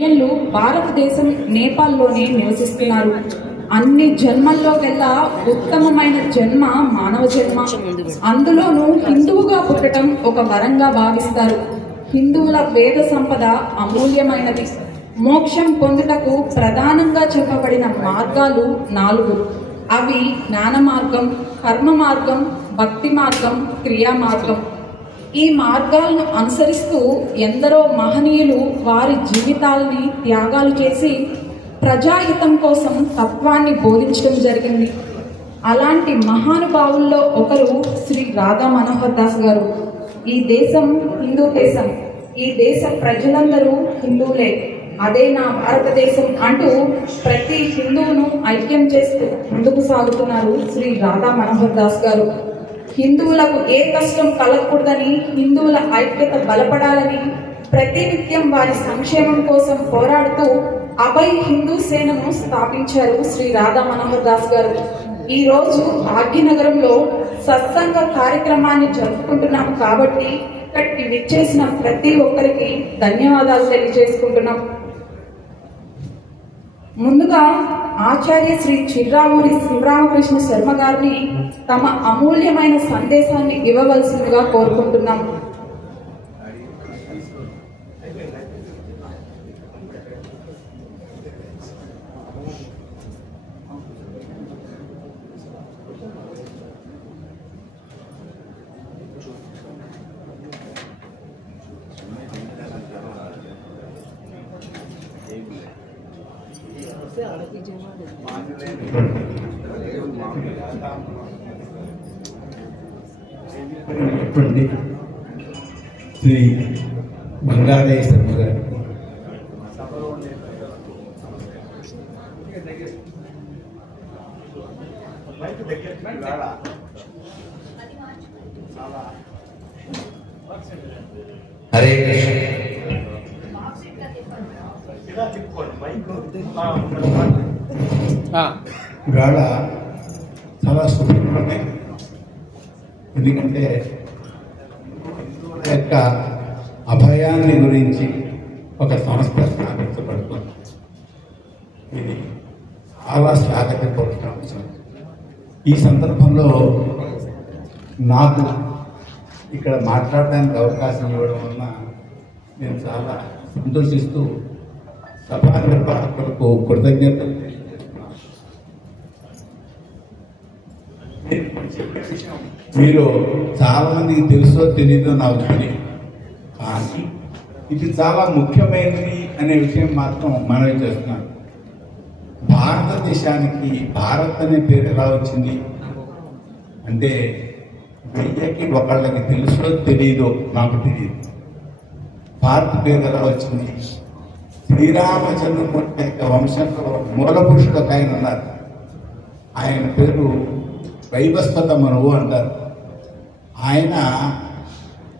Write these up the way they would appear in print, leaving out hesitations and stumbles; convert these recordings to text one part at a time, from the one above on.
వీళ్ళు భారతదేశం నేపాల్లోనే నివసిస్తున్నారు. అన్ని జన్మల్లోకెల్లా ఉత్తమమైన జన్మ మానవ జన్మ. అందులోనూ హిందువుగా పుట్టడం ఒక వరంగా భావిస్తారు. హిందువుల వేద సంపద అమూల్యమైనది. మోక్షం పొందుటకు ప్రధానంగా చెప్పబడిన మార్గాలు 4. అవి జ్ఞాన మార్గం, కర్మ మార్గం, భక్తి మార్గం, క్రియా మార్గం. ఈ మార్గాలను అనుసరిస్తూ ఎందరో మహనీయులు వారి జీవితాలని త్యాగాలు చేసి ప్రజాహితం కోసం తత్వాన్ని బోధించడం జరిగింది. అలాంటి మహానుభావుల్లో ఒకరు శ్రీ రాధా మనోహర్ దాస్ గారు. ఈ దేశం హిందూ దేశం, ఈ దేశ ప్రజలందరూ హిందువులే, అదే నా భారతదేశం అంటూ ప్రతి హిందువును ఐక్యం చేస్తూ ముందుకు సాగుతున్నారు శ్రీ రాధా మనోహర్ దాస్ గారు. హిందువులకు ఏ కష్టం కలగకూడదని, హిందువుల ఐక్యత బలపడాలని ప్రతినిత్యం వారి సంక్షేమం కోసం పోరాడుతూ అభయ్ హిందూ సేనను స్థాపించారు శ్రీ రాధా మనోహర్ దాస్ గారు. ఈ రోజు భాగ్యనగరంలో సత్సంగ కార్యక్రమాన్ని జరుపుకుంటున్నాం కాబట్టి ఇక్కడికి విచ్చేసిన ప్రతి ఒక్కరికి ధన్యవాదాలు తెలియజేసుకుంటున్నాం. ముందుగా ఆచార్య శ్రీ చిర్రావూరి శివరామకృష్ణ శర్మ గారిని తమ అమూల్యమైన సందేశాన్ని ఇవ్వవలసిందిగా కోరుకుంటున్నాం. చెప్పండి శ్రీ బంగారయ్య శర్మ గారు. హరే కృష్ణ. ఇవాళ చాలా శుభ్రమే, ఎందుకంటే యొక్క అభయాన్ని గురించి ఒక సంస్థ స్థాపించబడుతుంది. ఇది చాలా శ్లాఘనీయమైన అంశం. ఈ సందర్భంలో నాకు ఇక్కడ మాట్లాడడానికి అవకాశం ఇవ్వడం వలన నేను చాలా సంతోషిస్తూ సభా నిర్వాహకులకు కృతజ్ఞతలు తెలియజేస్తున్నాను. మీరు చాలా మందికి తెలుసో తెలీదో నాకు తెలియదు, కానీ ఇది చాలా ముఖ్యమైనది అనే విషయం మాత్రం మనవి చేస్తున్నాను. భారతదేశానికి భారత్ అనే పేరు ఎలా వచ్చింది అంటే, వెయ్యకి ఒకళ్ళకి తెలుసో తెలీదో నాకు తెలియదు. భారత పేరు ఎలా వచ్చింది? శ్రీరామచంద్రమూర్తి యొక్క వంశంలో మూల పురుషుడు ఒక ఆయన ఉన్నారు. ఆయన పేరు వైవస్వత మనువు అంటారు. ఆయన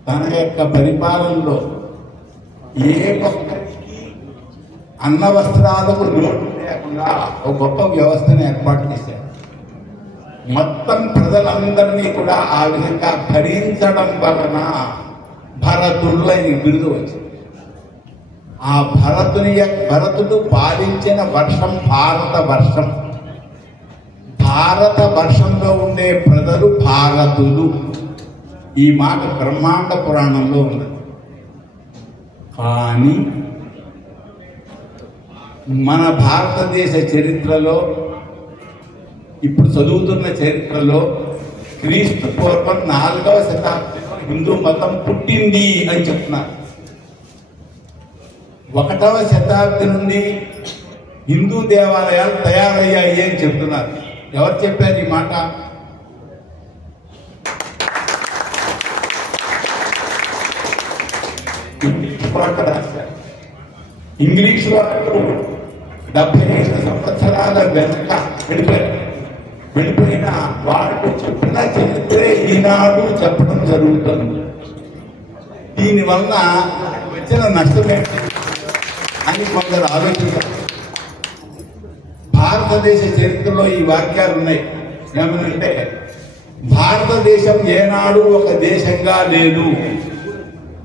తన యొక్క పరిపాలనలో ఏ ఒక్కరికి అన్న వస్త్రాలకు లోటు లేకుండా ఒక గొప్ప వ్యవస్థను ఏర్పాటు చేశారు. మొత్తం ప్రజలందరినీ కూడా ఆ విధంగా భరించడం వలన భరతుడు ఆయన బిరుదు వచ్చింది. ఆ భరతుడు పాలించిన వర్షం భారత వర్షం. భారత వర్షంలో ఉండే ప్రజలు భారతులు. ఈ మాట బ్రహ్మాండ పురాణంలో ఉంది. కానీ మన భారతదేశ చరిత్రలో, ఇప్పుడు చదువుతున్న చరిత్రలో క్రీస్తు పూర్వం 4వ శతాబ్దంలో హిందూ మతం పుట్టింది అని చెప్తున్నారు. 1వ శతాబ్ది నుండి హిందూ దేవాలయాలు తయారయ్యాయి అని చెప్తున్నారు. ఎవరు చెప్పారు ఈ మాట? ఇంగ్లీష్ వాళ్ళు 75 సంవత్సరాల వెనక వెళ్ళిపోయిన వాడు చెప్పిన చరిత్రే ఈనాడు చెప్పడం జరుగుతుంది. దీనివల్ల వచ్చిన నష్టమేంటి అని కొందరు ఆలోచించారు. భారతదేశ చరిత్రలో ఈ వాక్యాలు ఉన్నాయి. ఏమనంటే, భారతదేశం ఏనాడు ఒక దేశంగా లేదు,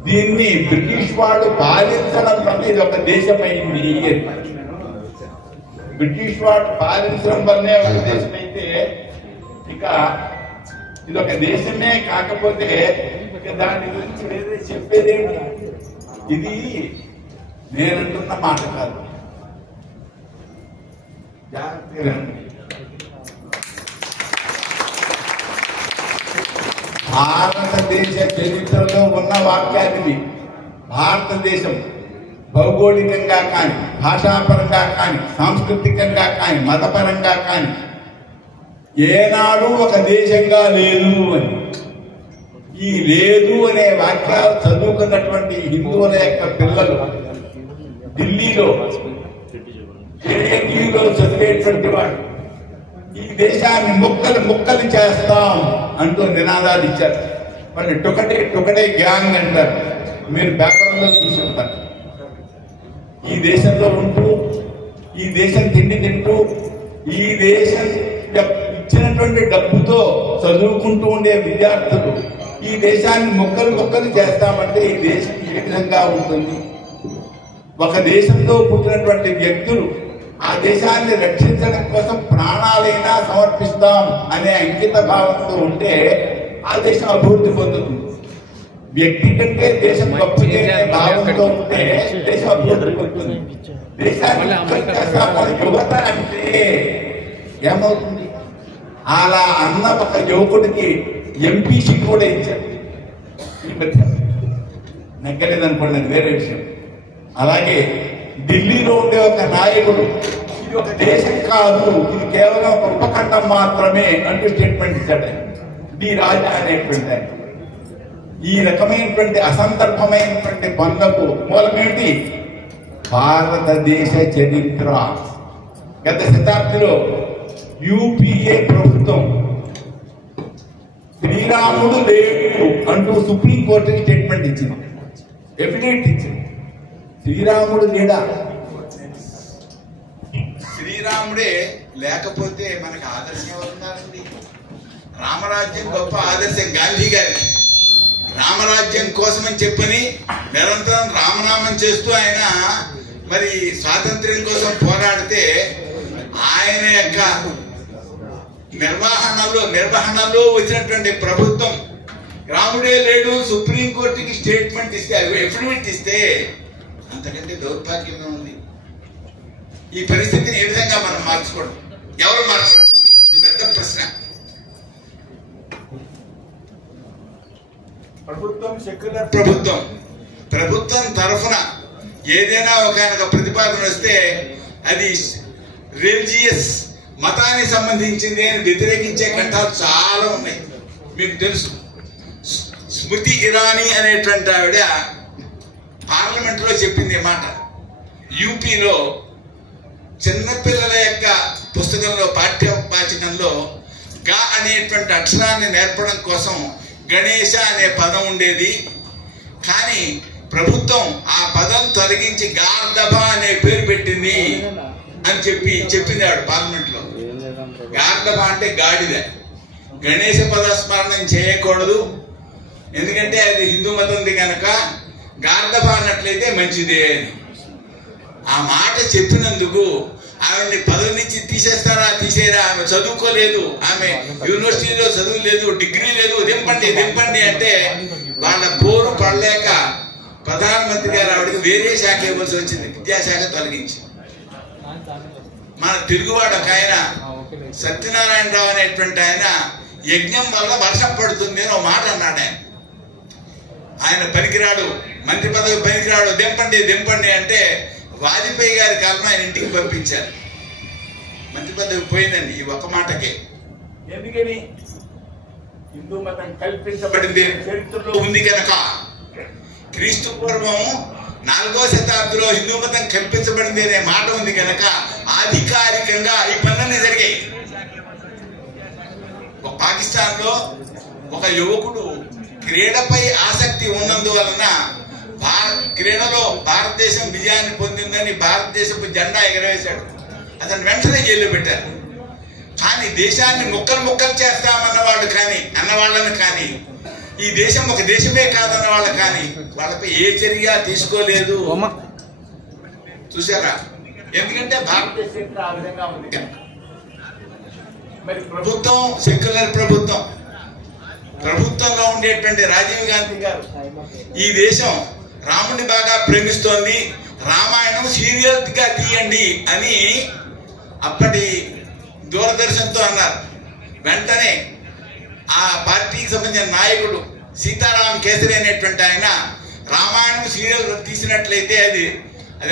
దీన్ని బ్రిటిష్ వాళ్ళు పాలించడం వల్ల ఇది ఒక దేశమైంది. బ్రిటిష్ వాళ్ళు పాలించడం వల్లే ఒక దేశం అయితే ఇక ఇది ఒక దేశమే కాకపోతే ఇక దాని గురించి వేరే చెప్పేదేంటి? ఇది నేనంటున్న మాట కాదు. భారతదేశ చరిత్రలో ఉన్న వాక్యాన్ని భారతదేశం భౌగోళికంగా కానీ, భాషాపరంగా కానీ, సాంస్కృతికంగా కానీ, మతపరంగా కానీ ఏనాడు ఒక దేశంగా లేదు అని. ఈ లేదు అనే వాక్యాలు చదువుకున్నటువంటి హిందువుల యొక్క పిల్లలు ఢిల్లీలో చదివేటువంటి వాడు ఈ దేశాన్ని ముక్కలు చేస్తాం అంటూ నినాదాలు ఇచ్చారు. వాళ్ళు టొకటే గ్యాంగ్ అంటారు. మీరు పేపర్లో చూసి ఉంటారు. ఈ దేశంలో ఉంటూ, ఈ దేశం తిండి తింటూ, ఈ దేశం ఇచ్చినటువంటి డబ్బుతో చదువుకుంటూ ఉండే విద్యార్థులు ఈ దేశాన్ని ముక్కలు చేస్తామంటే ఈ దేశం ఏ విధంగా ఉంటుంది? ఒక దేశంలో పుట్టినటువంటి వ్యక్తులు ఆ దేశాన్ని రక్షించడం కోసం ప్రాణాలైనా సమర్పిస్తాం అనే అంకిత భావంతో ఉంటే ఆ దేశం అభివృద్ధి పొందుతుంది. వ్యక్తి కంటే దేశం గొప్పది అనే భావంతో ఉంటే దేశం అభివృద్ధి పొందుతుంది. దేశాన్ని యువత అంటే ఏమవుతుంది? అలా అన్న ఒక యువకుడికి ఎంపీ సీట్ కూడా ఇచ్చారు. ఈ మధ్య నెగ్గలేదనుకోండి, అది వేరే విషయం. అలాగే ఢిల్లీలో ఉండే ఒక నాయకుడు ఇది ఒక దేశం కాదు, ఇది కేవలం ఒక ఉపఖండం మాత్రమే అంటూ స్టేట్మెంట్ ఇచ్చాడు. డి రాజా అనేటువంటి ఆయన. ఈ రకమైనటువంటి అసందర్భమైనటువంటి పనులకు మూలమేంటి? భారతదేశ చరిత్ర. గత శతాబ్దిలో యూపీఏ ప్రభుత్వం శ్రీరాముడు లేడు అంటూ సుప్రీంకోర్టుకి స్టేట్మెంట్ ఇచ్చింది, ఎఫిడేవిట్ ఇచ్చింది. శ్రీరాముడు లేడా? శ్రీరాముడే లేకపోతే మనకు ఆదర్శం ఎవరున్నారండి? రామరాజ్యం గొప్ప ఆదర్శం గాంధీ గారి. రామరాజ్యం కోసమని చెప్పని నిరంతరం రామనామం చేస్తూ ఆయన మరి స్వాతంత్ర్యం కోసం పోరాడితే ఆయన యొక్క నిర్వహణలో వచ్చినటువంటి ప్రభుత్వం రాముడే లేడు సుప్రీంకోర్టుకి స్టేట్మెంట్ ఇస్తే, ఎఫిడవిట్ ఇస్తే అంతకంటే దౌర్భాగ్యమే ఉంది. ఈ పరిస్థితిని ఏ విధంగా మనం మార్చుకోవడం? ఎవరు మార్చాలి? ఇది పెద్ద ప్రశ్న. ప్రభుత్వం సెక్యులర్ ప్రభుత్వం తరఫున ఏదైనా ఒక ప్రతిపాదన వస్తే అది రిలీజియస్ మతానికి సంబంధించింది అని వ్యతిరేకించే ఘట్టాలు చాలా ఉన్నాయి. మీకు తెలుసు, స్మృతి ఇరానీ అనేటువంటి ఆవిడ పార్లమెంట్ లో చెప్పింది మాట. యూపీలో చిన్నపిల్లల యొక్క పుస్తకంలో పాఠ్యవాచకంలో గా అనేటువంటి అక్షరాన్ని నేర్పడం కోసం గణేశ అనే పదం ఉండేది. కానీ ప్రభుత్వం ఆ పదం తొలగించి గార్ధబ అనే పేరు పెట్టింది అని చెప్పింది ఆవిడ పార్లమెంట్ లో. గార్ధబ అంటే గాడిద. గణేశ పదస్మరణం చేయకూడదు, ఎందుకంటే అది హిందూ మతంది కనుక గార్ధబ అన్నట్లయితే మంచిదే అని. ఆ మాట చెప్పినందుకు ఆమెని పదవి నుంచి తీసేరా? ఆమె చదువుకోలేదు, ఆమె యూనివర్సిటీలో చదువు లేదు, డిగ్రీ లేదు, దింపండి అంటే వాళ్ళ పోరు పడలేక ప్రధానమంత్రి గారు ఆవిడకి వేరే శాఖ ఇవ్వాల్సి వచ్చింది, విద్యాశాఖ తొలగించి. మన తెలుగువాడు ఒక ఆయన సత్యనారాయణరావు అనేటువంటి ఆయన యజ్ఞం వల్ల వర్షం పడుతుంది అని ఒక మాట అన్నాడు. ఆయన పనికిరాడు, మంత్రి పదవి పనికిరాడు, దింపండి అంటే వాజ్పేయి గారి కాలంలో ఆయన ఇంటికి పంపించారు. మంత్రి పదవి పోయిందండి ఈ ఒక్క మాటకే. ఎందుకని? హిందూ మతం కల్పించబడింది చరిత్రలో ఉంది కనుక. క్రీస్తు పూర్వం 4వ శతాబ్దిలో హిందూ మతం కల్పించబడింది అనే మాట ఉంది కనుక అధికారికంగా ఈ పనులన్నీ జరిగాయి. పాకిస్తాన్ లో ఒక యువకుడు క్రీడపై ఆసక్తి ఉన్నందువలన క్రీడలో భారతదేశం విజయాన్ని పొందిందని భారతదేశపు జెండా ఎగరవేశాడు. అతను వెంటనే జైల్లో పెట్టారు. కానీ దేశాన్ని ముక్కలు చేస్తామన్నవాళ్ళు కానీ అన్నవాళ్ళని కానీ ఈ దేశం ఒక దేశమే కాదన్న వాళ్ళు కానీ వాళ్ళపై ఏ చర్య తీసుకోలేదు. చూసారా? ఎందుకంటే భారతదేశ చరిత్ర ఆ విధంగా ఉంది. మరి ప్రభుత్వం సెక్యులర్ ప్రభుత్వంలో ఉండేటువంటి రాజీవ్ గాంధీ గారు ఈ దేశం రాముడిని బాగా ప్రేమిస్తోంది, రామాయణం సీరియల్ గా తీయండి అని అప్పటి దూరదర్శన్తో అన్నారు. వెంటనే ఆ పార్టీకి సంబంధించిన నాయకుడు సీతారాం కేసరి అనేటువంటి ఆయన రామాయణం సీరియల్ తీసినట్లయితే అది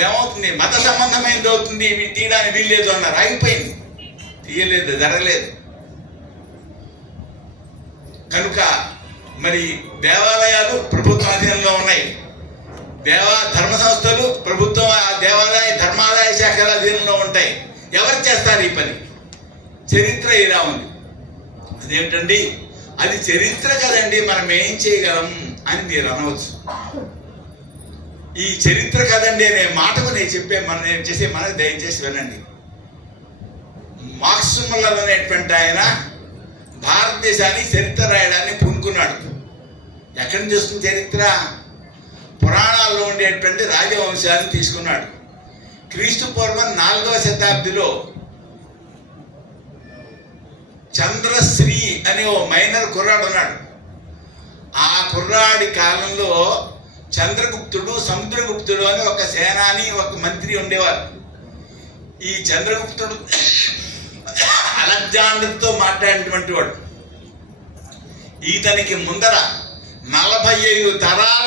ఏమవుతుంది, మత సంబంధమైనది అవుతుంది, తీయడానికి వీల్లేదు అన్నారు. ఆగిపోయింది, తీయలేదు, జరగలేదు. కనుక మరి దేవాలయాలు ప్రభుత్వ అధీనంలో ఉన్నాయి, ధర్మ సంస్థలు ప్రభుత్వం దేవాలయ ధర్మాదాయ శాఖల అధీనంలో ఉంటాయి. ఎవరు చేస్తారు ఈ పని? చరిత్ర ఇలా ఉంది. అదేంటండి, అది చరిత్ర కదండి, మనం ఏం చేయగలం అని మీరు అనవచ్చు. ఈ చరిత్ర కదండి అనే మాటకు నేను చేసే మనకు దయచేసి వినండి. మార్క్స్ ముల్లర్ అనేటువంటి ఆయన భారతదేశానికి చరిత్ర రాయడాన్ని పూనుకున్నాడు. ఎక్కడి నుంచి వస్తుంది చరిత్ర? పురాణాల్లో ఉండేటువంటి రాజవంశాన్ని తీసుకున్నాడు. క్రీస్తు పూర్వం 4వ శతాబ్దిలో చంద్రశ్రీ అనే ఓ మైనర్ కుర్రాడు ఉన్నాడు. ఆ కుర్రాడి కాలంలో చంద్రగుప్తుడు, సముద్రగుప్తుడు అని ఒక సేనాని, ఒక మంత్రి ఉండేవారు. ఈ చంద్రగుప్తుడు అలెగ్జాండర్తో మాట్లాడినటువంటి వాడు. ఈతనికి ముందర 48 తరాల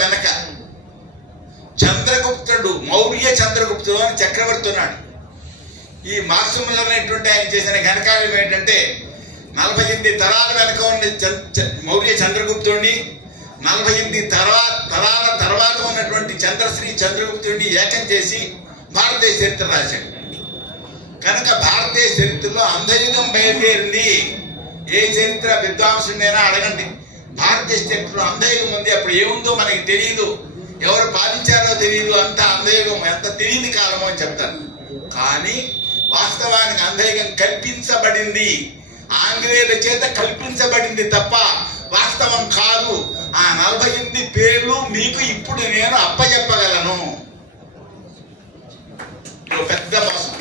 వెనక చంద్రగుప్తుడు, మౌర్య చంద్రగుప్తుడు అని చక్రవర్తి ఉన్నాడు. ఈ మార్క్స్ ముల్లర్ అనేటువంటి ఆయన చేసిన ఘనకార్యం ఏంటంటే 48 తరాల వెనక ఉన్న మౌర్య చంద్రగుప్తుడిని, 48 తరాల తర్వాత ఉన్నటువంటి చంద్రశ్రీ చంద్రగుప్తుడిని ఏకం చేసి భారతదేశ చరిత్ర రాశాడు. కనుక భారతదేశ చరిత్రలో అంధయుగం బయలుదేరింది. ఏ చరిత్ర విద్వాంసుడైనా అడగండి, భారతదేశ చరిత్రలో అంధయుగం ఉంది. అప్పుడు ఏముందో మనకి తెలియదు, ఎవరు పాలించారో తెలియదు, అంత అంధయుగం, ఎంత తెలియని కాలమో అని చెప్తారు. కానీ వాస్తవానికి అంధయుగం కల్పించబడింది, ఆంగ్లేయుల చేత కల్పించబడింది తప్ప వాస్తవం కాదు. ఆ 48 పేర్లు మీకు ఇప్పుడు నేను అప్పచెప్పగలను. పెద్ద మోసం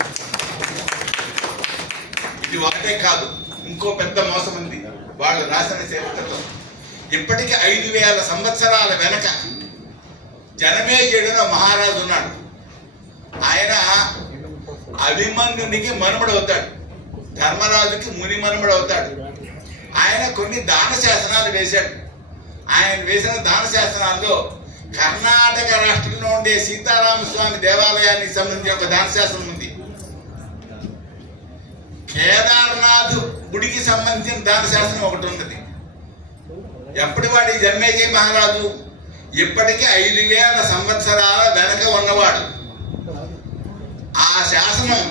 ఇది. ఒకటే కాదు, ఇంకో పెద్ద మోసం ఉంది వాళ్ళు రాసిన చరిత్రలో. ఇప్పటికీ 5000 సంవత్సరాల వెనక జనమేజయుడు మహారాజు ఉన్నాడు. ఆయన అభిమన్యునికి మనుమడవుతాడు, ధర్మరాజుకి ముని మనుమడవుతాడు. ఆయన కొన్ని దాన శాసనాలు వేశాడు. ఆయన వేసిన దాన శాసనాల్లో కర్ణాటక రాష్ట్రంలో ఉండే సీతారామస్వామి దేవాలయానికి సంబంధించిన ఒక దాన శాసనం ఉంది. కేదార్నాథ్ గుడికి సంబంధించిన దాన శాసనం ఒకటి ఉన్నది. ఎప్పటివాడి జన్మేజయ మహారాజు? ఇప్పటికీ 5000 సంవత్సరాల వెనక ఉన్నవాడు. ఆ శాసనం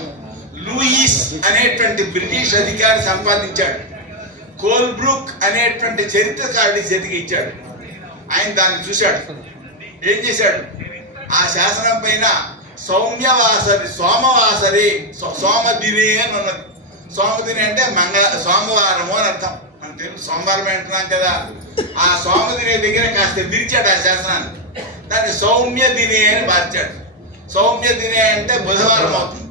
లూయిస్ అనేటువంటి బ్రిటిష్ అధికారి సంపాదించాడు. కోల్బ్రూక్ అనేటువంటి చరిత్రకారుడి చేతికి ఇచ్చాడు. ఆయన దాన్ని చూశాడు. ఏం చేశాడు? ఆ శాసనం పైన సోమవాసరి సోమదిని అని ఉన్నది. సోమదిని అంటే సోమవారము అని అర్థం. మనం తెలుగు సోమవారం అంటున్నాం కదా. ఆ సోమదిని దగ్గర కాస్త విరిచాడు ఆ శాసనాన్ని. దాన్ని సౌమ్య దిని అని మార్చాడు. సౌమ్య దిని అంటే బుధవారం అవుతుంది.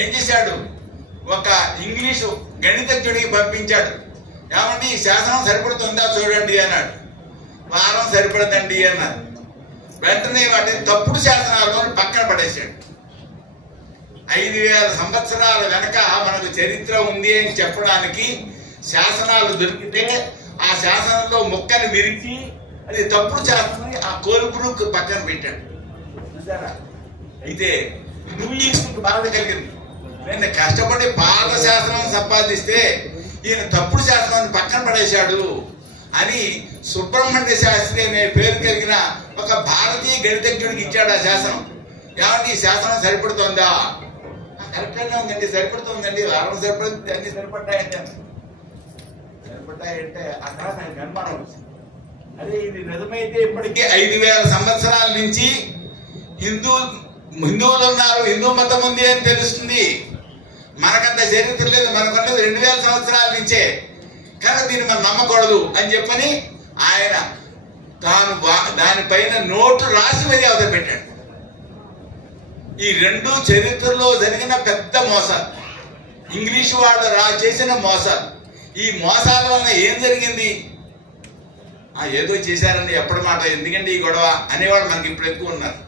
ఏం చేశాడు? ఒక ఇంగ్లీషు గణితజ్ఞుడికి పంపించాడు. ఏమంటే ఈ శాసనం సరిపడుతుందా చూడండి అన్నాడు. వారం సరిపడదండి అన్నారు. వెంటనే వాటిని తప్పుడు శాసనాలను పక్కన పడేశాడు. 5000 సంవత్సరాల వెనక మనకు చరిత్ర ఉంది అని చెప్పడానికి శాసనాలు దొరికితే ఆ శాసనంలో ముక్కను విరిచి అది తప్పుడు శాసనం ఆ కోల్బ్రూక్ పక్కన పెట్టాడు. అయితే లూయిస్కి బాధ కలిగింది. నేను కష్టపడి పాత శాసనం సంపాదిస్తే ఈయన తప్పుడు శాసనాన్ని పక్కన పడేశాడు అని సుబ్రహ్మణ్య శాస్త్రి అనే పేరు కలిగిన ఒక భారతీయ గణితజ్ఞుడికి ఇచ్చాడు ఆ శాసనం. ఏమంటే ఈ శాసనం సరిపడుతుందా? కరెక్ట్గానే ఉందండి, సరిపడుతుందండి, వారం సరిపడుతుంది, అన్ని సరిపడ్డాయంటే అక్కడ నాకు అనుమానం వచ్చింది. అదే ఇది నిజమైతే ఇప్పటికీ 5000 సంవత్సరాల నుంచి హిందువులు ఉన్నారు, హిందూ మతం ఉంది అని తెలుస్తుంది. మనకంత చరిత్ర లేదు. మనకున్నది 2000 సంవత్సరాల నుంచే. కనుక దీన్ని మనం నమ్మకూడదు అని చెప్పని ఆయన తాను దానిపైన నోటు రాసి మరీ అవతల పెట్టాడు. ఈ రెండు చరిత్రలో జరిగిన పెద్ద మోసాలు, ఇంగ్లీషు వాళ్ళు చేసిన మోసాలు. ఈ మోసాల వలన ఏం జరిగింది? ఏదో చేశారని ఎప్పటి మాట, ఎందుకంటే ఈ గొడవ అనేవాడు మనకి ఇప్పుడు ఎక్కువ ఉన్నారు.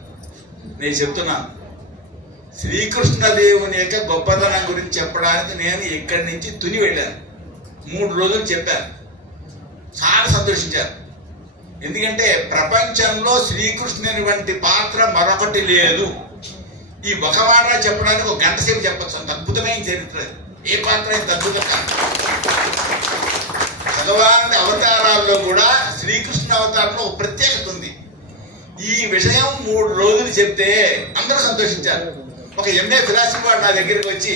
నేను చెప్తున్నాను, శ్రీకృష్ణదేవుని యొక్క గొప్పతనం గురించి చెప్పడానికి నేను ఇక్కడి నుంచి తుని వెళ్ళాను. 3 రోజులు చెప్పాను. చాలా సంతోషించారు. ఎందుకంటే ప్రపంచంలో శ్రీకృష్ణుని వంటి పాత్ర మరొకటి లేదు. ఈ ఒక మాట చెప్పడానికి 1 గంట సేపు చెప్పచ్చు. అంత అద్భుతమైన చరిత్ర. ఏ పాత్ర ఇంత అద్భుతం కాదు. భగవాన్ అవతారాల్లో కూడా శ్రీకృష్ణ అవతారంలో ఒక ప్రత్యేకత ఉంది. ఈ విషయం 3 రోజులు చెప్తే అందరూ సంతోషించారు. ఒక ఎంఏ ఫిలాసఫీ వాడు నా దగ్గరికి వచ్చి,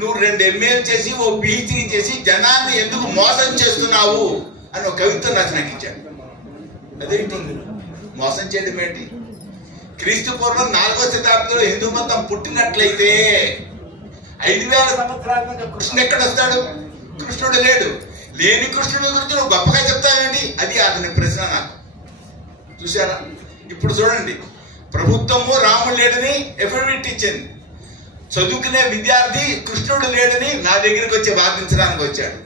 నువ్వు 2 ఎంఏలు చేసి ఓ PhD చేసి జనాన్ని ఎందుకు మోసం చేస్తున్నావు అని ఒక కవిత్వం రాసి నాకు ఇచ్చాడు. అదేంటి మోసం చేయడం ఏంటి? క్రీస్తు పూర్వం 4వ శతాబ్దంలో హిందూ మతం పుట్టినట్లయితే 5000 సంవత్సరాల ముందు కృష్ణుడు ఎక్కడ వస్తాడు? కృష్ణుడు లేడు. లేని కృష్ణుడి గురించి నువ్వు గొప్పగా చెప్తావేంటి? అది అతని ప్రశ్న నాకు. చూసారా? ఇప్పుడు చూడండి, ప్రభుత్వము రాముడు లేడని ఎఫిడవిట్ ఇచ్చింది. చదువుకునే విద్యార్థి కృష్ణుడు లేడని నా దగ్గరికి వచ్చి వాదించడానికి వచ్చాడు.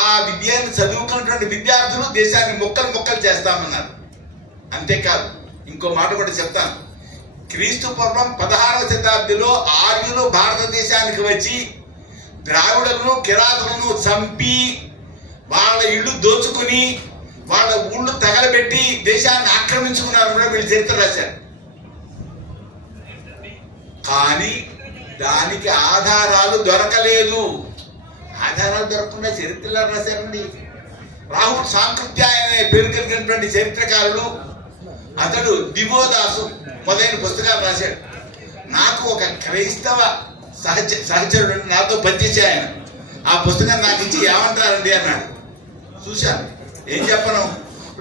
ఆ విద్యను చదువుకున్నటువంటి విద్యార్థులు దేశాన్ని ముక్కలు చేస్తామన్నారు. అంతేకాదు, ఇంకో మాట కూడా చెప్తాను. క్రీస్తు పూర్వం 16వ శతాబ్దిలో ఆర్యులు భారతదేశానికి వచ్చి ద్రావిడులను కిరాతులను చంపి వాళ్ళ ఇళ్ళు దోచుకుని వాళ్ళ ఊళ్ళు తగలబెట్టి దేశాన్ని ఆక్రమించుకున్నారు కూడా వీళ్ళు చరిత్ర రాశారు. కానీ దానికి ఆధారాలు దొరకలేదు. ఆధారాలు దొరకకుండా చరిత్రలో రాశారండి. రాహుల్ సాంకృత్యాయ అనే పేరు కలిగినటువంటి చరిత్రకారులు, అతడు దివోదాసు మొదలైన పుస్తకాలు రాశాడు. నాకు ఒక క్రైస్తవ సహచరుడు నాతో పనిచేసే ఆయన ఆ పుస్తకం నాకు ఇచ్చి ఏమంటారండి అన్నాడు. చూశాను, ఏం చెప్పను.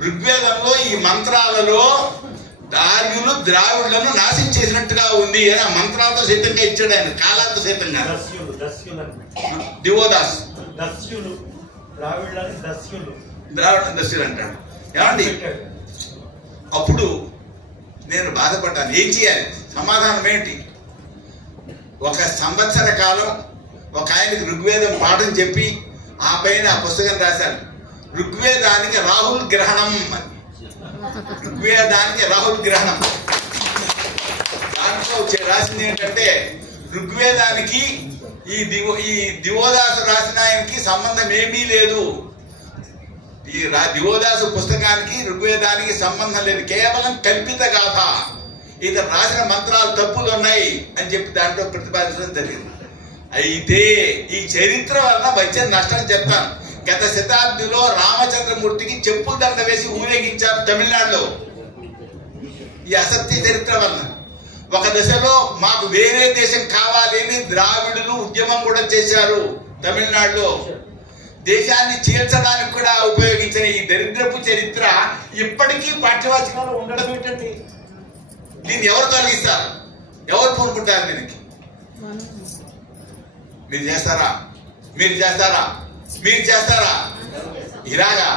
ఋగ్వేదంలో ఈ మంత్రాలలో ఆర్యులు ద్రావిడులను నాశనం చేసినట్టుగా ఉంది అని ఆ మంత్రాలతో సైతంగా ఇచ్చాడు ఆయన, కాలాలతో సైతంగా. దివోదాస్ ద్రావిడ దస్యులు అంటాడు. ఏమండి, అప్పుడు నేను బాధపడ్డాను. ఏం చేయాలి? సమాధానం ఏంటి? 1 సంవత్సర కాలం ఒక ఆయనకి ఋగ్వేదం పాఠం చెప్పి ఆ పైన ఆ పుస్తకం రాశాను. ఋగ్వేదానికి రాహుల్ గ్రహణం. ఋగ్వేదానికి రాహుల్ గ్రహణం. దాంట్లో రాసింది ఏంటంటే ఋగ్వేదానికి ఈ దివోదాసు రాసిన ఆయనకి సంబంధం ఏమీ లేదు. ఈ దివోదాసు పుస్తకానికి ఋగ్వేదానికి సంబంధం లేదు, కేవలం కల్పిత గాథ. ఇతను రాసిన మంత్రాలు తప్పులు ఉన్నాయి అని చెప్పి దాంట్లో ప్రతిపాదించడం జరిగింది. అయితే ఈ చరిత్ర వలన వచ్చిన నష్టం చెప్తాను. గత శతాబ్దిలో రామచంద్రమూర్తికి చెప్పుల దండ వేసి ఊరేగించారు తమిళనాడులో. ఈ అసత్య చరిత్ర వలన ఒక దశలో మాకు వేరే దేశం కావాలి అని ద్రావిడులు ఉద్యమం కూడా చేశారు తమిళనాడులో. దేశాన్ని చీల్చడానికి కూడా ఉపయోగించిన ఈ దరిద్రపు చరిత్ర ఇప్పటికీ పాఠ్యవాచకంలో ఉండడం ఏంటండి? దీన్ని ఎవరు తొలగిస్తారు? ఎవరు పూనుకుంటారు దీనికి? మీరు చేస్తారా? మీరు చేస్తారా? మీరు చేస్తారా? ఇలాగా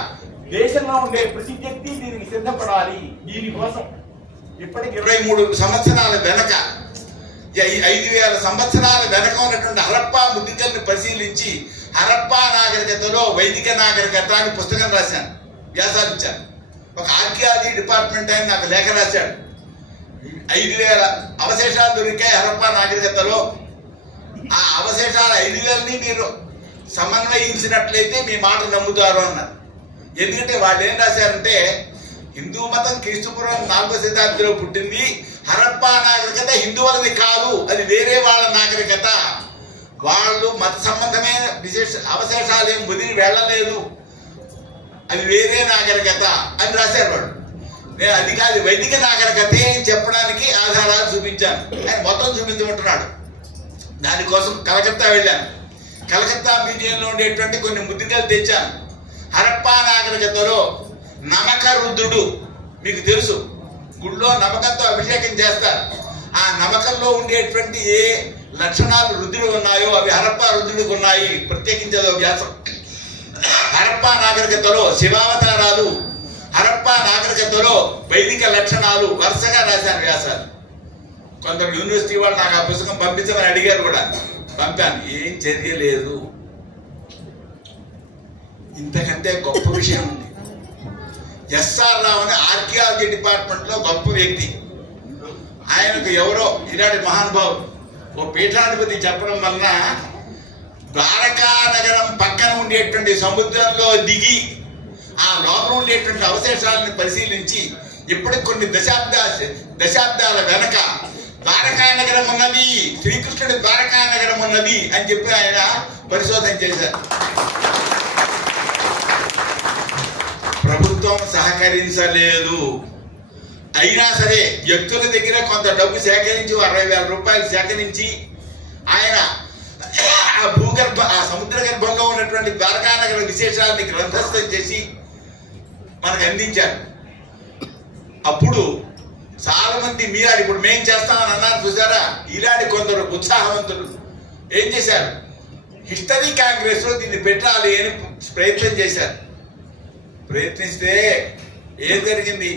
దేశంలో ఉండే ప్రతి వ్యక్తి దీనికి సిద్ధపడాలి. దీనికోసం ఇప్పటికి 23 సంవత్సరాల వెనక 5000 సంవత్సరాల వెనక ఉన్నటువంటి హరప్పా ముద్రికల్ని పరిశీలించి హరప్పా నాగరికతలో వైదిక నాగరికత అని పుస్తకం రాశాను, వ్యాసాలించాను. ఒక ఆర్కియాలజీ డిపార్ట్మెంట్ ఆయన నాకు లేఖ రాశాడు. 5000 అవశేషాలు దొరికాయి హరప్పా నాగరికతలో. ఆ అవశేషాలు 5000ని మీరు సమన్వయించినట్లయితే మీ మాట నమ్ముతారు అన్నారు. ఎందుకంటే వాళ్ళు ఏం రాశారంటే హిందూ మతం క్రీస్తుపూర్వం 4వ శతాబ్దిలో పుట్టింది. హరప్పా నాగరికత హిందువులది కాదు, అది వేరే వాళ్ళ నాగరికత. వాళ్ళు మత సంబంధమైన అవశేషాలు ఏం వదిలి వెళ్ళలేదు, అది వేరే నాగరికత అని రాశారు వాడు. నేను అది కాదు వైదిక నాగరికతే అని చెప్పడానికి ఆధారాలు చూపించాను. ఆయన మొత్తం చూపించమంటున్నాడు. దానికోసం కలకత్తా వెళ్ళాను. కలకత్తా మ్యూజియంలో ఉండేటువంటి కొన్ని ముద్రికలు తెచ్చాను. హరప్పా నాగరికతలో నమక రుద్రుడు మీకు తెలుసు, గుళ్ళో నమకంతో అభిషేకం చేస్తారు. ఆ నమకంలో ఉండేటువంటి ఏ లక్షణాలు రుద్రుడు ఉన్నాయో అవి హరప్పా రుద్రుడికి ఉన్నాయి. ప్రత్యేకించేదో వ్యాసం హరప్పా నాగరికతలో శివావతారాలు, హరప్పా నాగరికతలో వైదిక లక్షణాలు వరుసగా రాశాను వ్యాసాలు. కొందరు యూనివర్సిటీ వాళ్ళు నాకు ఆ పుస్తకం పంపించమని అడిగారు కూడా, పంపాను. ఏం చర్య లేదు. ఇంతకంటే గొప్ప విషయం ఉంది. ఎస్ఆర్ రావు అని ఆర్కియాలజీ డిపార్ట్మెంట్ లో గొప్ప వ్యక్తి. ఆయనకు ఎవరో ఇలాంటి మహానుభావులు ఓ పీఠాధిపతి చెప్పడం వలన ద్వారకా నగరం పక్కన ఉండేటువంటి సముద్రంలో దిగి ఆ లోపల ఉండేటువంటి అవశేషాలను పరిశీలించి ఇప్పటికి కొన్ని దశాబ్దాల వెనక ద్వారకా నగరం ఉన్నది, శ్రీకృష్ణుడి ద్వారకా నగరం ఉన్నది అని చెప్పి ఆయన పరిశోధన చేశారు. ప్రభుత్వం సహకరించలేదు. అయినా సరే వ్యక్తుల దగ్గర కొంత డబ్బు సేకరించి 60,000 రూపాయలు సేకరించి ఆయన ఆ సముద్ర గర్భంలో ఉన్నటువంటి ద్వారకానగర విశేషాలని గ్రంథస్థం చేసి మనకు అందించారు. అప్పుడు చాలా మంది మీరాడు ఇప్పుడు మేం చేస్తామని అన్నారు చూసారా, ఇలాంటి కొందరు ఉత్సాహవంతులు ఏం చేశారు, హిస్టరీ కాంగ్రెస్ లో దీన్ని పెట్టాలి అని ప్రయత్నం చేశారు. ప్రయత్నిస్తే ఏం జరిగింది,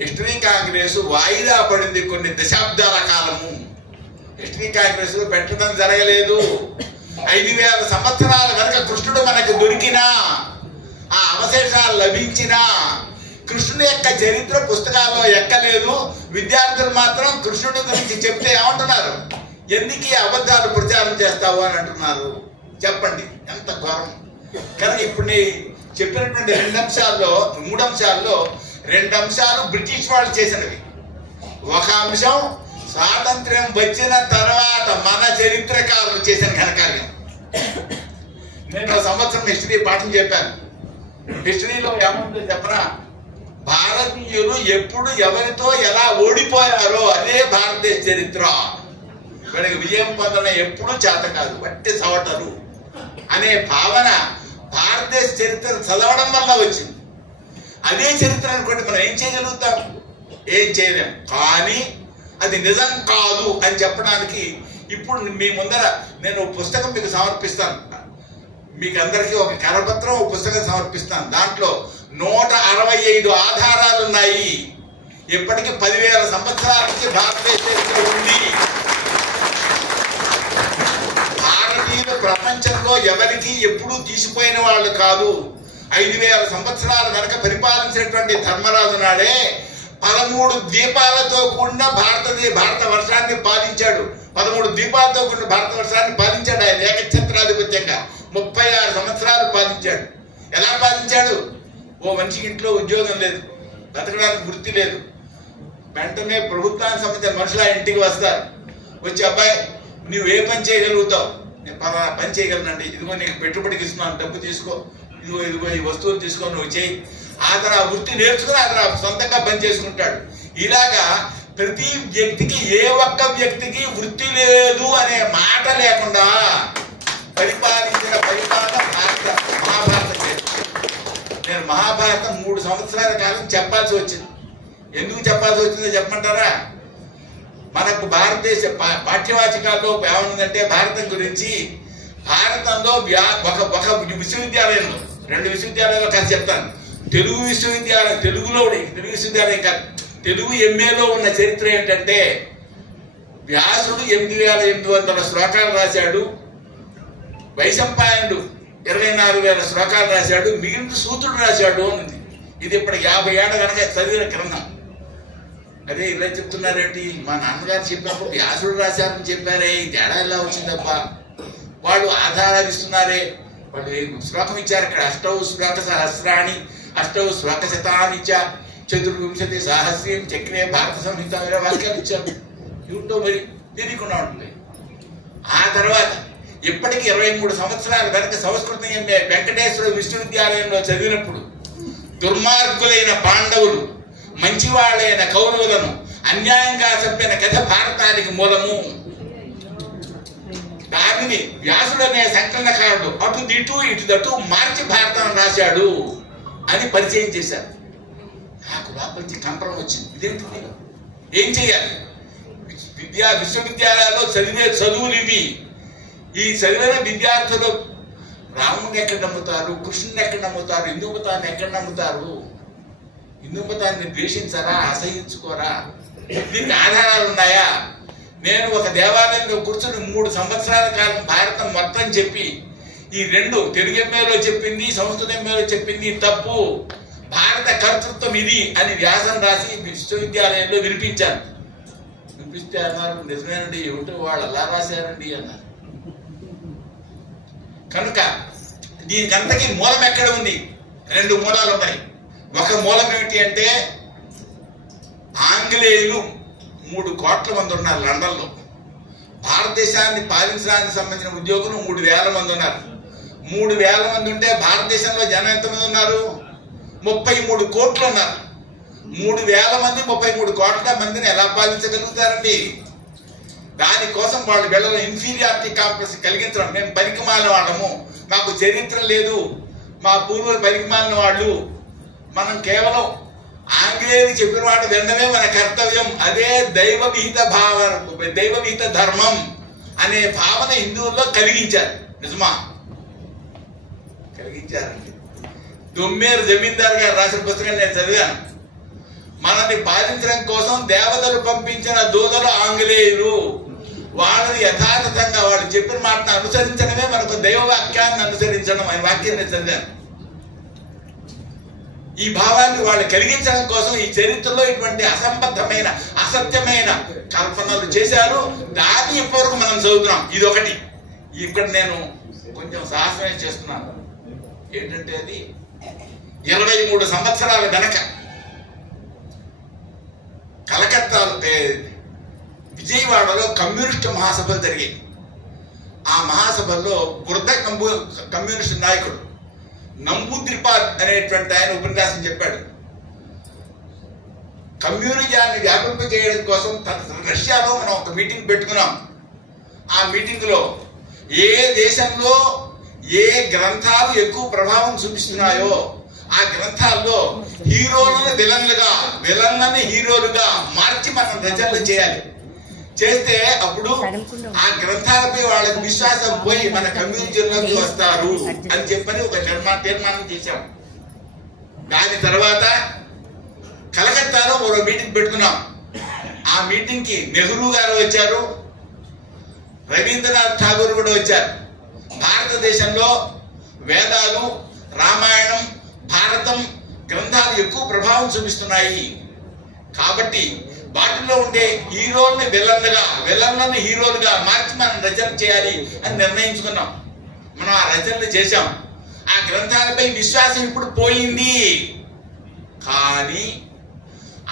హిస్టరీ కాంగ్రెస్ వాయిదా పడింది కొన్ని దశాబ్దాల కాలము. హిస్టరీ కాంగ్రెస్ లో పెట్టడం జరగలేదు. 5,000 సంవత్సరాల వెనక కృష్ణుడు మనకు దొరికినా, ఆ అవశేషాలు లభించినా కృష్ణుని యొక్క చరిత్ర పుస్తకాల్లో ఎక్కలేదు. విద్యార్థులు మాత్రం కృష్ణుడి గురించి చెప్తే ఏమంటున్నారు, ఎందుకు ఈ అబద్ధాలు ప్రచారం చేస్తావు అని అంటున్నారు. చెప్పండి ఎంత ఘోరం. కనుక ఇప్పుడు చెప్పినటువంటి 3 అంశాల్లో 2 అంశాలు బ్రిటిష్ వాళ్ళు చేసినవి. ఒక అంశం స్వాతంత్ర్యం వచ్చిన తర్వాత మన చరిత్రకారులు చేసిన ఘనకార్యం. నేను 1 సంవత్సరం హిస్టరీ పాఠం చెప్పాను. హిస్టరీలో ఏముందో చెప్పనా, భారతీయులు ఎప్పుడు ఎవరితో ఎలా ఓడిపోయారో అదే భారతదేశ చరిత్ర. వీళ్ళకి విజయం పొందడం ఎప్పుడూ చేత కాదు, వట్టి సవటలు అనే భావన భారతదేశ చరిత్ర చదవడం వల్ల వచ్చింది. అదే చరిత్ర అనుకోండి మనం ఏం చేయగలుగుతాం, ఏం చేయలేం. కానీ అది నిజం కాదు అని చెప్పడానికి ఇప్పుడు మీ ముందర నేను పుస్తకం మీకు సమర్పిస్తాను. మీకు అందరికీ ఒక కరపత్రం, ఒక పుస్తకం సమర్పిస్తాను. దాంట్లో 165 ఆధారాలు ఉన్నాయి. ఇప్పటికీ 10,000 సంవత్సరాల నుంచి భారతదేశ చరిత్ర ఉంది. భారతీయులు ప్రపంచంలో ఎవరికి ఎప్పుడూ తీసిపోయిన వాళ్ళు కాదు. 5,000 సంవత్సరాల వెనక పరిపాలించినటువంటి ధర్మరాజు నాడే 13 ద్వీపాలతో కూడిన భారత వర్షాన్ని పాలించాడు. 13 ద్వీపాలతో కూడిన భారతవర్షాన్ని పాలించాడు. ఆయన ఏకఛత్రాధిపత్యంగా 36 సంవత్సరాలు పాలించాడు. ఎలా పాలించాడు, ఓ మనిషికి ఇంట్లో ఉద్యోగం లేదు, బతకడానికి వృత్తి లేదు. వెంటనే ప్రభుత్వానికి సంబంధించిన మనుషులు ఆ ఇంటికి వస్తారు. వచ్చి అబ్బాయి నువ్వు ఏ పని చేయగలుగుతావు, నేను పలానా పని చేయగలనండి, ఇదిగో నీకు పెట్టుబడికి ఇస్తున్నాను, డబ్బు తీసుకో, ఇదిగో ఈ వస్తువులు తీసుకొని నువ్వు చేయి. ఆ తర్వాత వృత్తి నేర్చుకుని ఆ తర్వాత సొంతంగా పని చేసుకుంటాడు. ఇలాగా ప్రతి వ్యక్తికి, ఏ ఒక్క వ్యక్తికి వృత్తి లేదు అనే మాట లేకుండా పరిపాలించిన పరిపాలన మహాభారత చరిత్ర. నేను మహాభారతం 3 సంవత్సరాల కాలం చెప్పాల్సి వచ్చింది. ఎందుకు చెప్పాల్సి వచ్చిందో చెప్పమంటారా, మనకు భారతదేశ పాఠ్యవాచకాల్లో ఏమనుందంటే భారతం గురించి, భారతంలో ఒక విశ్వవిద్యాలయంలో 2 విశ్వవిద్యాలయాల్లో కాదు చెప్తాను. తెలుగు విశ్వవిద్యాలయం, తెలుగు విశ్వవిద్యాలయం కాదు, తెలుగు ఎంఏలో ఉన్న చరిత్ర ఏంటంటే వ్యాసుడు 8,800 శ్లోకాలు రాశాడు, వైశంపాయనుడు 24,000 శ్లోకాలు రాశాడు, మిగిలిన సూత్రుడు రాశాడు అని. ఇది ఇప్పుడు 50 ఏళ్ల కనుక చదివిన గ్రంథం. అదే ఇలా చెప్తున్నారేంటి, మా నాన్నగారు చెప్పినప్పుడు వ్యాసుడు రాశారని చెప్పారే, ఈ తేడా ఎలా వచ్చిందప్ప, వాళ్ళు ఆధారాలు ఇస్తున్నారే, వాళ్ళు శ్లోకం ఇచ్చారు ఇక్కడ, 8 శ్లోక సహస్రాణి 8 శ్లోక శతాని 24 సాహస్రీం చక్రే భారత సంహిత వాక్యాలు ఇచ్చారు. ఏమిటో మరి తెలియకుండా ఉంటుంది. ఆ తర్వాత ఇప్పటికి 23 సంవత్సరాల వెనక సంస్కృతం వెంకటేశ్వర విశ్వవిద్యాలయంలో చదివినప్పుడు దుర్మార్గులైన పాండవులు మంచివాళ్ళైన కౌరవులను అన్యాయంగా చంపిన కథ భారతానికి మూలము. దానిని వ్యాసుడు అనే సంకలనకారుడు అటు ఇటు దటు మార్చి భారతం రాశాడు అని పరిచయం చేశారు. నాకు లోపలికి కంపరం వచ్చింది. ఇదేంటి, ఏం చేయాలి, విశ్వవిద్యాలయాల్లో చదివే చదువులు ఇవి. ఈ చదివిన విద్యార్థులు రాముడిని ఎక్కడ నమ్ముతారు? కృష్ణుని ఎక్కడ నమ్ముతారు? హిందూ మతాన్ని ఎక్కడ నమ్ముతారు? హిందూ మతాన్ని ద్వేషించారా? అసహించుకోరా? దీనికి ఆధారాలు ఉన్నాయా? నేను ఒక దేవాలయంలో కూర్చొని 3 సంవత్సరాల కాలం భారతం మొత్తం చెప్పి ఈ 2 తెలుగు ఎంఏలో చెప్పింది, సంస్కృత ఎంఏలో చెప్పింది తప్పు, భారత కర్తృత్వం ఇది అని వ్యాసం రాసి విశ్వవిద్యాలయంలో వినిపించాను. వినిపిస్తే అన్నారు, నిజమేనండి, ఏమిటో వాళ్ళు అలా రాశారండి అన్నారు. కనుక దీనికంతకీ మూలం ఎక్కడ ఉంది? 2 మూలాలు ఉన్నాయి. ఒక మూలం ఏమిటి అంటే, ఆంగ్లేయులు 3 కోట్ల మంది ఉన్నారు లండన్లో. భారతదేశాన్ని పాలించడానికి సంబంధించిన ఉద్యోగులు 3,000 మంది ఉన్నారు. 3,000 మంది ఉంటే భారతదేశంలో జనం ఎంతమంది ఉన్నారు? 33 కోట్లు ఉన్నారు. 3,000 మంది 33 కోట్ల మందిని ఎలా పాలించగలుగుతారండి? దానికోసం వాళ్ళు వెళ్ళలో ఇన్ఫీరియారిటీ కాంప్లెక్స్ కలిగించడం. మేము పనికిమాలిన వాళ్ళము, మాకు చరిత్ర లేదు, మా పూర్వులు పనికిమాలిన వాళ్ళు, మనం కేవలం ఆంగ్లేయులు చెప్పిన మాట వినడమే మన కర్తవ్యం, అదే దైవవిహిత భావన, దైవవిహిత ధర్మం అనే భావన హిందువుల్లో కలిగించారు. నిజమా? కలిగించారండి. దొమ్మేరు జమీందార్ గారు రాసిన పుస్తకం నేను చదివాను. మనల్ని పాలించడం కోసం దేవతలు పంపించిన దూతలు ఆంగ్లేయులు. వాళ్ళని యథాతథంగా వాళ్ళు చెప్పిన మాటను అనుసరించడమే మనకు దైవవాక్యాన్ని అనుసరించడం అనే వాక్యం నేను చదివాను. ఈ భావాన్ని వాళ్ళు కలిగించడం కోసం ఈ చరిత్రలో ఇటువంటి అసంబద్ధమైన అసత్యమైన కల్పనలు చేశారు. దాన్ని ఇప్పటివరకు మనం చదువుతున్నాం. ఇది ఒకటి. ఇక్కడ నేను కొంచెం సాహసమే చేస్తున్నాను. ఏంటంటే అది 23 సంవత్సరాల వెనక కలకత్తా విజయవాడలో కమ్యూనిస్టు మహాసభలు జరిగాయి. ఆ మహాసభల్లో వృద్ధ కమ్యూనిస్టు నాయకుడు నంబూద్రిపాద్ అనేటువంటి ఆయన ఉపన్యాసం చెప్పాడు. కమ్యూనిజాన్ని వ్యాపింపజేయడం కోసం రష్యాలో మనం ఒక మీటింగ్ పెట్టుకున్నాం. ఆ మీటింగ్ లో ఏ దేశంలో ఏ గ్రంథాలు ఎక్కువ ప్రభావం చూపిస్తున్నాయో ఆ గ్రంథాల్లో హీరోలను విలన్లుగా, విలన్లని హీరోలుగా మార్చి మనం రచనలు చేయాలి. చేస్తే అప్పుడు ఆ గ్రంథాలపై వాళ్ళకి విశ్వాసం పోయి మన కమ్యూనిజంలోకి వస్తారు అని చెప్పని ఒక తీర్మానం చేశాం. దాని తర్వాత కలకత్తాలో మరో మీటింగ్ పెట్టుకున్నాం. ఆ మీటింగ్ కి నెహ్రూ గారు వచ్చారు, రవీంద్రనాథ్ ఠాగూర్ కూడా వచ్చారు. భారతదేశంలో వేదాలు, రామాయణం, భారతం గ్రంథాలు ఎక్కువ ప్రభావం చూపిస్తున్నాయి కాబట్టి వాటిలో ఉండే హీరోల్ని విలన్లుగా, విలన్లని హీరోలుగా మార్చి మనం రచన చేయాలి అని నిర్ణయించుకున్నాం. మనం ఆ రచనలు చేశాం. ఆ గ్రంథాలపై విశ్వాసం ఇప్పుడు పోయింది. కానీ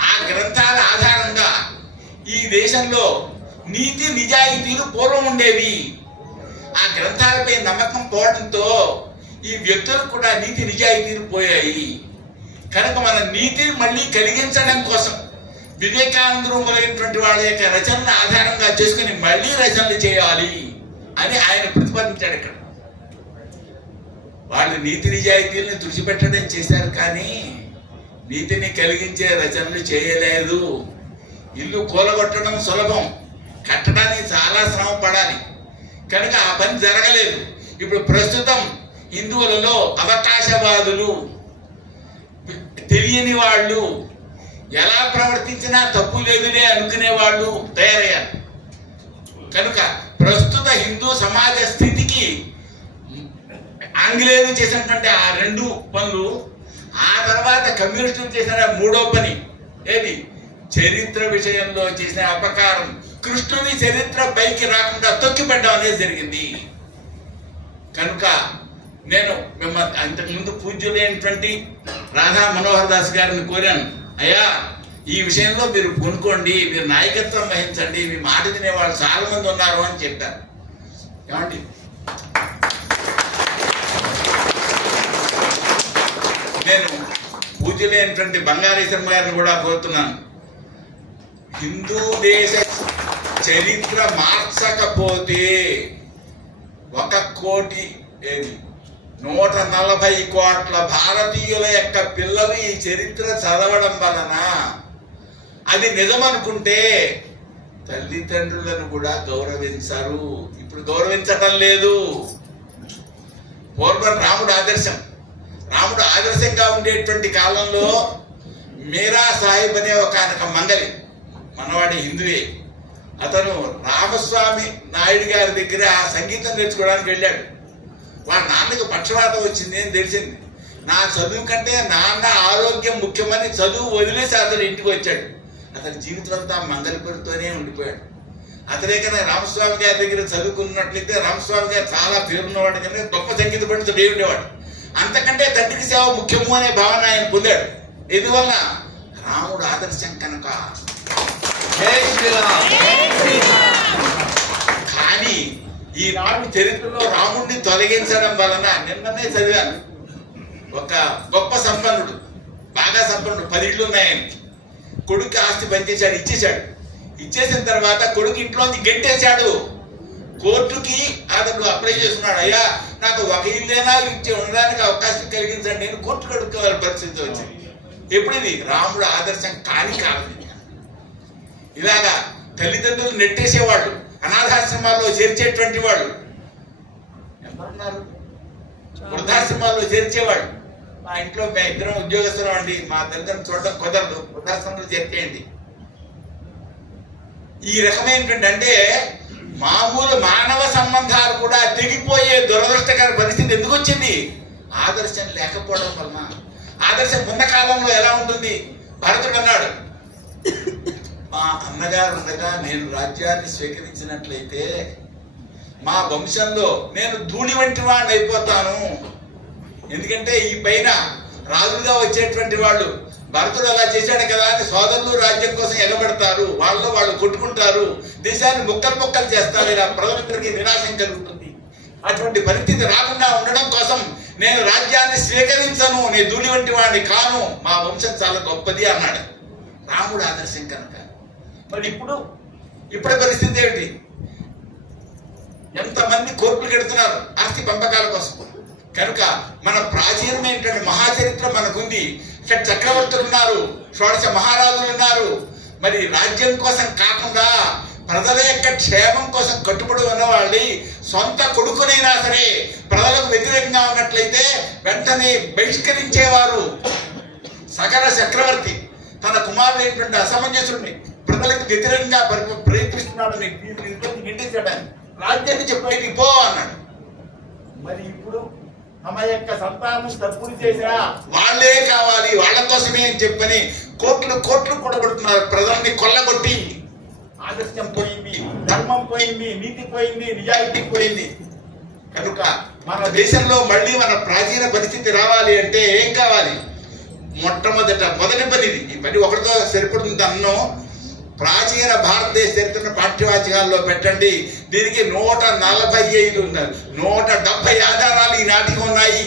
ఆ గ్రంథాల ఆధారంగా ఈ దేశంలో నీతి నిజాయితీలు పూర్వం ఉండేవి. ఆ గ్రంథాలపై నమ్మకం పోవడంతో ఈ వ్యక్తులకు కూడా నీతి నిజాయితీలు పోయాయి. కనుక మన నీతిని మళ్ళీ కలిగించడం కోసం వివేకానందుడు మొదలైనటువంటి వాళ్ళ యొక్క రచనను ఆధారంగా చేసుకుని మళ్ళీ రచనలు చేయాలి అని ఆయన ప్రతిపాదించాడు. ఇక్కడ వాళ్ళు నీతి నిజాయితీలను తుడిచిపెట్టడం చేశారు, కానీ నీతిని కలిగించే రచనలు చేయలేదు. ఇల్లు కూలగొట్టడం సులభం, కట్టడానికి చాలా శ్రమ పడాలి. కనుక ఆ పని జరగలేదు. ఇప్పుడు ప్రస్తుతం హిందువులలో అవకాశవాదులు, తెలియని వాళ్ళు, ఎలా ప్రవర్తించినా తప్పు లేదులే అనుకునే వాళ్ళు తయారయ్యారు. కనుక ప్రస్తుత హిందూ సమాజ స్థితికి ఆంగ్లేయులు చేసినటువంటి ఆ 2 పనులు, ఆ తర్వాత కమ్యూనిస్టులు చేసిన 3వ పని ఏది? చరిత్ర విషయంలో చేసిన అపకారం, కృష్ణుని చరిత్ర పైకి రాకుండా తొక్కిపెట్టడం అనేది జరిగింది. కనుక నేను మిమ్మల్ని అంతకుముందు పూజ్యులైనటువంటి రాధా మనోహర్ దాస్ గారిని కోరాను, అయ్యా ఈ విషయంలో మీరు కొనుక్కోండి, మీరు నాయకత్వం వహించండి, మీ మాట వినే వాళ్ళు చాలా మంది ఉన్నారు అని చెప్పారు. ఏమండి, నేను పూజ్యులైనటువంటి బంగారీ శర్మ గారిని కూడా కోరుతున్నాను, హిందూ దేశ చరిత్ర మార్చకపోతే 140 కోట్ల భారతీయుల యొక్క పిల్లలు ఈ చరిత్ర చదవడం వలన అది నిజమనుకుంటే తల్లిదండ్రులను కూడా గౌరవించరు. ఇప్పుడు గౌరవించటం లేదు. పూర్వం రాముడు ఆదర్శం. రాముడు ఆదర్శంగా ఉండేటువంటి కాలంలో మీరా సాహిబ్ అనే ఒక మంగలి, మనవాడి హిందువే, అతను రామస్వామి నాయుడు గారి దగ్గర సంగీతం నేర్చుకోవడానికి వెళ్ళాడు. వాళ్ళ నాన్నకి పక్షవాతం వచ్చింది అని తెలిసింది. నా చదువు కంటే నాన్న ఆరోగ్యం ముఖ్యమని చదువు వదిలేసి అతను ఇంటికి వచ్చాడు. అతని జీవితం అంతా మంగళపూరితోనే ఉండిపోయాడు. అతనే కన్నా రామస్వామి గారి దగ్గర చదువుకున్నట్లయితే రామస్వామి గారు చాలా పేరున్నవాడు కన్నా గొప్ప సంగీత పండితుడు ఉండేవాడు. అంతకంటే తండ్రికి సేవ ముఖ్యము అనే భావన ఆయన పొందాడు. ఎందువల్ల రాముడు ఆదర్శం కనుక. కానీ ఈనాడు చరిత్రలో రాముడిని తొలగించడం వలన నిన్ననే చదివాను, ఒక గొప్ప సంపన్నుడు, బాగా సంపన్నుడు, 10 ఇళ్ళు ఉన్నాయని కొడుకు ఆస్తి పనిచేశాడు, ఇచ్చేసిన తర్వాత కొడుకు ఇంట్లోంచి గెంటేశాడు. కోర్టుకి అతను అప్లై చేస్తున్నాడు, అయ్యా నాకు ఒక ఇల్లేనా ఇచ్చి ఉండడానికి అవకాశం కలిగించండి, నేను కోర్టు కడుక్కోవాలి పరిస్థితి వచ్చింది. ఎప్పుడు ఇది రాముడు ఆదర్శం కాని కారణం. ఇలాగా తల్లిదండ్రులు నెట్టేసేవాళ్ళు, అనాథాశ్రమాల్లో చేర్చేటువంటి వాళ్ళు ఎంతన్నారు, వృద్ధాశ్రమాల్లో చేర్చేవాళ్ళు. మా ఇంట్లో మేము ఇద్దరం ఉద్యోగస్తులం అండి, మా తల్లిదండ్రులు చూడడం కుదరదు, వృద్ధాశ్రమంలో చేర్చేయండి. ఈ రకమైనటువంటి అంటే మామూలు మానవ సంబంధాలు కూడా తెగిపోయే దురదృష్టకర పరిస్థితి ఎందుకు వచ్చింది? ఆదర్శం లేకపోవడం వలన. ఆదర్శం ఉన్న కాలంలో ఎలా ఉంటుంది? భరతుడు అన్నాడు, మా అన్నగారు ఉండగా నేను రాజ్యాన్ని స్వీకరించినట్లయితే మా వంశంలో నేను ధూళి వంటి వాడిని అయిపోతాను. ఎందుకంటే ఈ పైన రాజుగా వచ్చేటువంటి వాళ్ళు భరతుడు అలా చేశాడు కదా అని సోదరులు రాజ్యం కోసం ఎగబడతారు, వాళ్ళు కొట్టుకుంటారు, దేశాన్ని ముక్కలు చేస్తారు, ఇలా ప్రజలందరికీ వినాశం కలుగుతుంది. అటువంటి పరిస్థితి రాకుండా ఉండడం కోసం నేను రాజ్యాన్ని స్వీకరించను, నేను ధూళి వంటి వాడిని కాను, మా వంశం చాలా గొప్పది అన్నాడు. రాముడు ఆదర్శం కనుక. మరి ఇప్పుడు పరిస్థితి ఏమిటి? ఎంతమంది కోర్టులు కడుతున్నారు ఆస్తి పంపకాల కోసం. కనుక మన ప్రాచీనమైనటువంటి మహాచరిత్ర మనకుంది. చక్రవర్తులు ఉన్నారు, షోడశ మహారాజులు ఉన్నారు. మరి రాజ్యం కోసం కాకుండా ప్రజల యొక్క క్షేమం కోసం కట్టుబడి ఉన్నవాళ్ళని సొంత కొడుకునైనా సరే ప్రజలకు వ్యతిరేకంగా ఉన్నట్లయితే వెంటనే బహిష్కరించేవారు. సగర చక్రవర్తి తన కుమారుడైనటువంటి అసమంజసుడిని ప్రజలకు వ్యతిరేకంగా ప్రయత్నిస్తున్నాడని గిండేశాడని రాజ్యాన్ని చెప్పేది పో అన్నాడు. మరి ఇప్పుడు తమ యొక్క సంతానం తప్పులు చేసినా వాళ్లే కావాలి, వాళ్ళ కోసమే అని చెప్పని కోట్లు కొడగొడుతున్నారు, ప్రజల్ని కొల్లగొట్టి. ఆదర్శం పోయింది, ధర్మం పోయింది, నీతి పోయింది, నిజాయితీ పోయింది. కనుక మన దేశంలో మళ్ళీ మన ప్రాచీన పరిస్థితి రావాలి అంటే ఏం కావాలి? మొదటి పని ఇది. ఈ పని ఒకటితో సరిపడుతుంది అన్నో. ప్రాచీన భారతదేశ చరిత్రను పాఠ్యవాచకాల్లో పెట్టండి. దీనికి 145 ఉన్నారు, 170 ఆధారాలు ఈనాటికి ఉన్నాయి.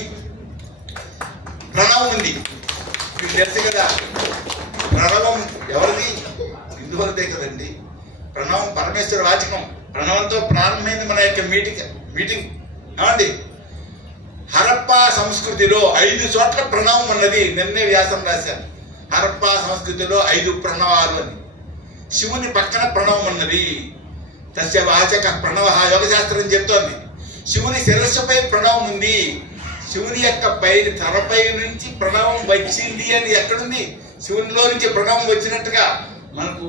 ప్రణవం ఉంది, మీకు తెలుసు కదా. ప్రణవం ఎవరిది? హిందువులదే కదండి. ప్రణవం పరమేశ్వర వాచకం. ప్రణవంతో ప్రారంభమైంది మన యొక్క మీటింగ్ ఏమండి. హరప్పా సంస్కృతిలో 5 చోట్ల ప్రణవం ఉన్నది. నిన్నే వ్యాసం రాశాను. హరప్పా సంస్కృతిలో 5 ప్రణవాలు అని. శివుని పక్కన ప్రణవం ఉన్నది. తస్య వాచక ప్రణవ యోగశాస్త్రం చెప్తోంది. శివుని శిరస్సుపై ప్రణవం ఉంది. శివుని యొక్క తలపై నుంచి ప్రణవం వచ్చింది అని ఎక్కడుంది? శివునిలో నుంచి ప్రణవం వచ్చినట్టుగా మనకు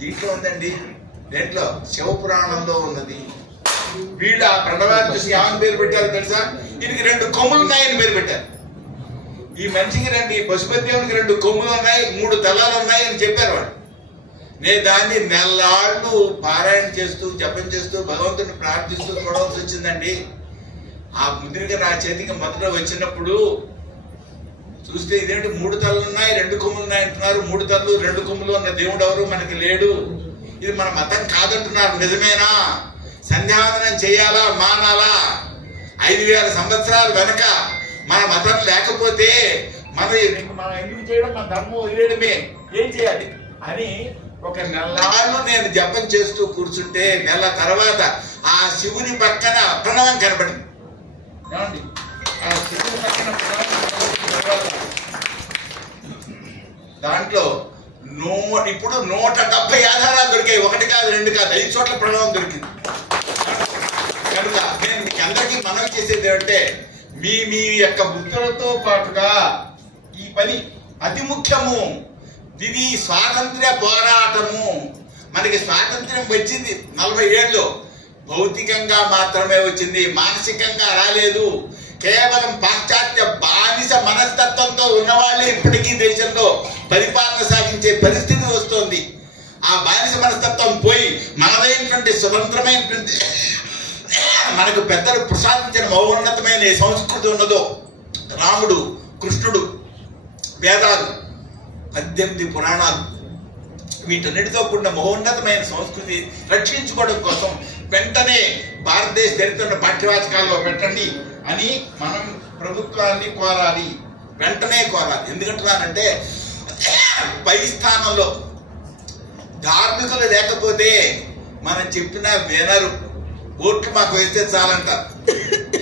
దీంట్లో ఉందండి. దేంట్లో? శివపురాణంలో ఉన్నది. వీళ్ళు ఆ ప్రణవాన్ని చూసి ఏమని పేరు పెట్టారు తెలుసా? దీనికి 2 కొమ్ములు ఉన్నాయని పేరు పెట్టారు. ఈ మనిషికి పశుపతిదేవునికి 2 కొమ్ములు ఉన్నాయి, 3 తలాలు ఉన్నాయి అని చెప్పారు వాళ్ళు. నేను దాన్ని నెల్లాళ్ళు పారాయణ చేస్తూ జపం చేస్తూ భగవంతుని ప్రార్థిస్తూ చూడవలసి వచ్చిందండి. ఆ ముద్రిక నా చేతికి మొదట వచ్చినప్పుడు చూస్తే ఇదేంటి 3 తలలు ఉన్నాయి 2 కొమ్ములు ఉన్నాయి అంటున్నారు. 3 తలలు 2 కొమ్ములు ఉన్న దేవుడు ఎవరు మనకి లేడు. ఇది మన మతం కాదంటున్నారు. నిజమేనా? సంధ్యావందనం చేయాలా మానాలా? 5000 సంవత్సరాల వెనక మన మతం లేకపోతే మనం ఎందుకు చేయడం? మన ధర్మం వదిలేయడమే. ఏం చేయాలి అని ఒక నెలలు నేను జపం చేస్తూ కూర్చుంటే నెల తర్వాత ఆ శివుని పక్కన ప్రణవం కనబడింది. ఏమండి? ఆ శివుని పక్కన దాంట్లో ఇప్పుడు 170 ఆధారాలు దొరికాయి. 1 కాదు 2 కాదు 5 చోట్ల ప్రణవం దొరికింది. కనుక నేను మీకు అందరికీ మనవి చేసేది ఏమంటే మీ మీ యొక్క వృత్తులతో పాటుగా ఈ పని అతి ముఖ్యము. ఇది స్వాతంత్ర్య పోరాటము. మనకి స్వాతంత్ర్యం వచ్చింది 40 ఏళ్ళు, భౌతికంగా మాత్రమే వచ్చింది, మానసికంగా రాలేదు. కేవలం పాశ్చాత్య బానిస మనస్తత్వంతో ఉన్నవాళ్ళే ఇప్పటికీ దేశంలో పరిపాలన సాగించే పరిస్థితి వస్తుంది. ఆ బానిస మనస్తత్వం పోయి మనదైనటువంటి స్వతంత్రమైనటువంటి మనకు పెద్దలు ప్రసాదించిన మహోన్నతమైన సంస్కృతి ఉన్నదో, రాముడు, కృష్ణుడు, వేదాలు, 18 పురాణాలు, వీటన్నిటితో కూడిన మహోన్నతమైన సంస్కృతి రక్షించుకోవడం కోసం వెంటనే భారతదేశ చరిత్రను పాఠ్యవాచకాల్లో పెట్టండి అని మనం ప్రభుత్వాన్ని కోరాలి, వెంటనే కోరాలి. ఎందుకంటున్నానంటే పై స్థానంలో ధార్మికులు లేకపోతే మనం చెప్పిన వినరు, ఓట్లు మాకు వేస్తే చాలంటారు.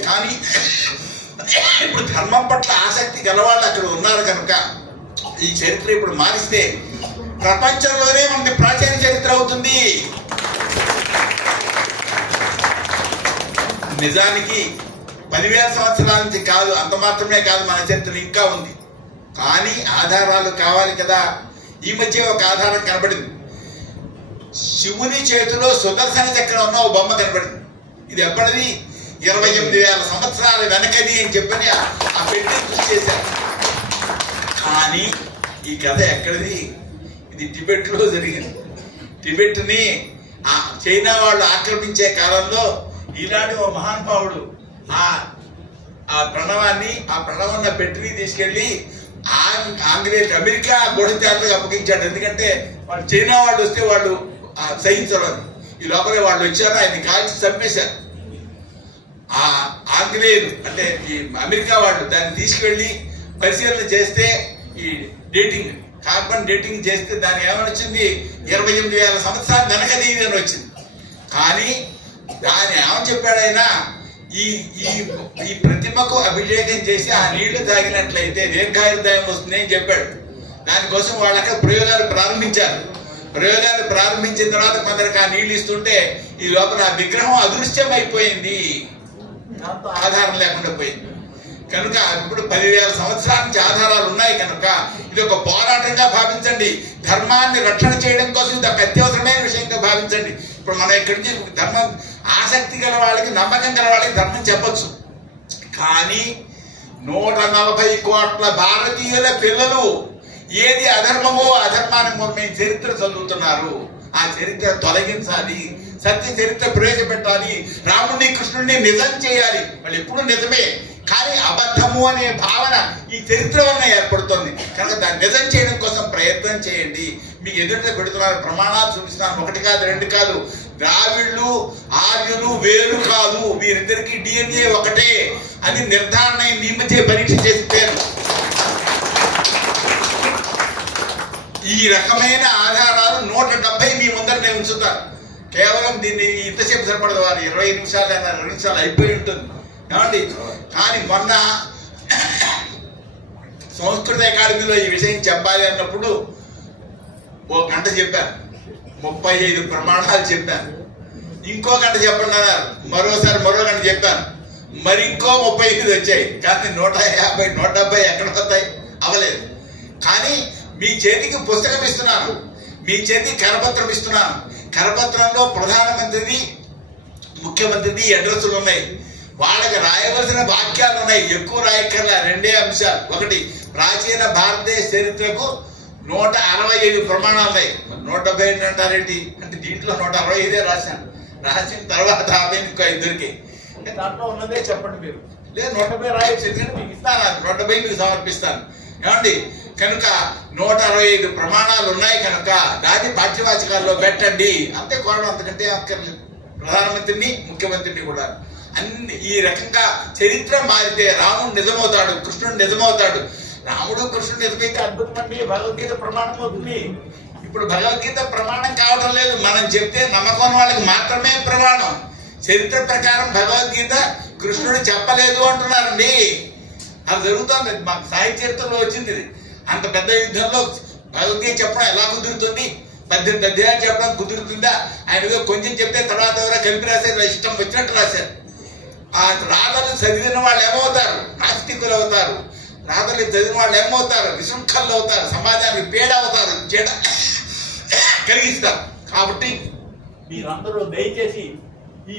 కానీ ఇప్పుడు ధర్మం పట్ల ఆసక్తి గలవాళ్ళు అక్కడ ఉన్నారు కనుక ఈ చరిత్ర ఇప్పుడు మారిస్తే ప్రపంచంలోనే మనకి ప్రాచీన చరిత్ర అవుతుంది. నిజానికి 10,000 సంవత్సరాల నుంచి కాదు, అంత మాత్రమే కాదు, మన చరిత్ర ఇంకా ఉంది. కానీ ఆధారాలు కావాలి కదా. ఈ మధ్య ఒక ఆధారం కనబడింది. శివుని చేతిలో సుదర్శన చక్రం ఉన్న ఒక బొమ్మ కనబడింది. ఇది ఎప్పటిది? 28,000 సంవత్సరాల వెనకది అని చెప్పని ఆ పెట్టి కృషి చేశారు. కానీ ఈ కథ ఎక్కడిది? ఇది టిబెట్ లో జరిగింది. టిబెట్ ని ఆ చైనా వాళ్ళు ఆక్రమించే కాలంలో ఈనాడు ఓ మహానుభావుడు ఆ ప్రణవాన్ని పెట్టిని తీసుకెళ్లి ఆంగ్లేయులు అమెరికా గూఢచారులకు అప్పగించాడు. ఎందుకంటే వాళ్ళు చైనా వాళ్ళు వస్తే వాళ్ళు సహించరు. ఈ లోపలే వాళ్ళు వచ్చారు, ఆయన కాల్చి చంపేశారు. ఆ ఆంగ్లేయులు అంటే ఈ అమెరికా వాళ్ళు దాన్ని తీసుకెళ్లి పరిశీలన చేస్తే ఈ డేటింగ్, కార్బన్ డేటింగ్ చేస్తే దాని ఏమని వచ్చింది? 28,000 సంవత్సరాలు వెనకది అని వచ్చింది. కానీ దాన్ని ఏమని చెప్పాడైనా ఈ ఈ ప్రతిమకు అభిషేకం చేసి ఆ నీళ్లు తాగినట్లయితే దీర్ఘాయుర్దాయం వస్తుంది అని చెప్పాడు. దానికోసం వాళ్ళకి ప్రయోగాలు ప్రారంభించారు. ప్రయోగాలు ప్రారంభించిన తర్వాత కొందరికి ఆ నీళ్లు ఇస్తుంటే ఈ లోపల ఆ విగ్రహం అదృశ్యం అయిపోయింది, దాంతో ఆధారం లేకుండా పోయింది. కనుక ఇప్పుడు 10,000 సంవత్సరాల నుంచి ఆధారాలు ఉన్నాయి కనుక ఇది ఒక పోరాటంగా భావించండి. ధర్మాన్ని రక్షణ చేయడం కోసం ఇది ఒక అత్యవసరమైన విషయంగా భావించండి. ఇప్పుడు మనం ఇక్కడి నుంచి ధర్మం ఆసక్తి గల వాళ్ళకి, నమ్మకం గల వాళ్ళకి ధర్మం చెప్పచ్చు. కానీ 140 కోట్ల భారతీయుల పిల్లలు ఏది అధర్మమో అధర్మానికి మేము చరిత్ర చదువుతున్నారు. ఆ చరిత్ర తొలగించాలి, సత్య చరిత్ర ప్రవేశపెట్టాలి, రాముడిని కృష్ణుడిని నిజం చేయాలి. వాళ్ళు ఎప్పుడు నిజమే, కానీ అబద్ధము అనే భావన ఈ చరిత్ర వలన ఏర్పడుతుంది. కనుక దాన్ని నిజం చేయడం కోసం ప్రయత్నం చేయండి. మీకు ఎదుట పెడుతున్నారు, ప్రమాణాలు చూపిస్తున్నారు. 1 కాదు 2 కాదు. ద్రావిడులు ఆర్యులు వేరు కాదు, వీరిద్దరికి DNA ఒకటే అని నిర్ధారణ నియమించే పరీక్ష చేస్తే ఈ రకమైన ఆధారాలు 170 మీ ముందర ఉంచుతారు. కేవలం దీన్ని ఇంతసేపు సరిపడదు. వారు 20 నిమిషాలు 2 నిమిషాలు అయిపోయి ఉంటుంది ఏమండి. కానీ మొన్న సంస్కృత అకాడమీలో ఈ విషయం చెప్పాలి అన్నప్పుడు 1 గంట చెప్పాను, 35 ప్రమాణాలు చెప్పాను. ఇంకో గంట చెప్పండి అన్నారు, మరోసారి మరో గంట చెప్పాను, మరి ఇంకో 35 వచ్చాయి. కానీ 150 170 ఎక్కడ వస్తాయి? అవ్వలేదు. కానీ మీ చేతికి పుస్తకం ఇస్తున్నాను, మీ చేతికి కరపత్రం ఇస్తున్నాను. కరపత్రంలో ప్రధానమంత్రిది, ముఖ్యమంత్రిది అడ్రస్సులు ఉన్నాయి. వాళ్ళకి రాయవలసిన వాక్యాలు ఉన్నాయి. ఎక్కువ రాయక్కర్లా, 2 అంశాలు. 1, ప్రాచీన భారతదేశ చరిత్రకు 165 ప్రమాణాలు ఉన్నాయి. 170 అంటారేంటి అంటే దీంట్లో 165 రాశాను. రాసిన తర్వాత 50 దొరికాయి. దాంట్లో ఉన్నదే చెప్పండి మీరు, లేదా 170 రాయొచ్చు. ఎందుకంటే మీకు ఇస్తాను, 170 మీకు సమర్పిస్తాను ఏమండి. కనుక 165 ప్రమాణాలు ఉన్నాయి కనుక దాన్ని పాఠ్యవాచకాల్లో పెట్టండి. అంతే కోరడం, అంతకంటే అక్కర్లేదు. ప్రధానమంత్రిని, ముఖ్యమంత్రిని కూడా అన్ని ఈ రకంగా చరిత్ర మారితే రాముడు నిజమవుతాడు, కృష్ణుడు నిజమవుతాడు. రాముడు కృష్ణుడు నిజమైతే అద్భుతమండి, భగవద్గీత ప్రమాణం అవుతుంది. ఇప్పుడు భగవద్గీత ప్రమాణం కావడం లేదు. మనం చెప్తే నమ్మకం వాళ్ళకి మాత్రమే ప్రమాణం. చరిత్ర ప్రకారం భగవద్గీత కృష్ణుడు చెప్పలేదు అంటున్నారండి. అది జరుగుతుంది. మాకు సాహిత్య చరిత్రలో వచ్చింది. అంత పెద్ద యుద్ధంలో భగవద్గీత చెప్పడం ఎలా కుదురుతుంది? 18 అధ్యాయాలు చెప్పడం కుదురుతుందా? ఆయన కొంచెం చెప్తే తర్వాత ఎవరో కలిపి రాశారు, ఇష్టం వచ్చినట్టు రాశారు. ఆ రాతలు చదివిన వాళ్ళు ఏమవుతారు? నాస్తికులు అవుతారు. రాతలు చదివిన వాళ్ళు ఏమవుతారు? విశృంఖలు అవుతారు, సమాజానికి పేడ అవుతారు, చెడ కలిగిస్తారు. కాబట్టి మీరందరూ దయచేసి ఈ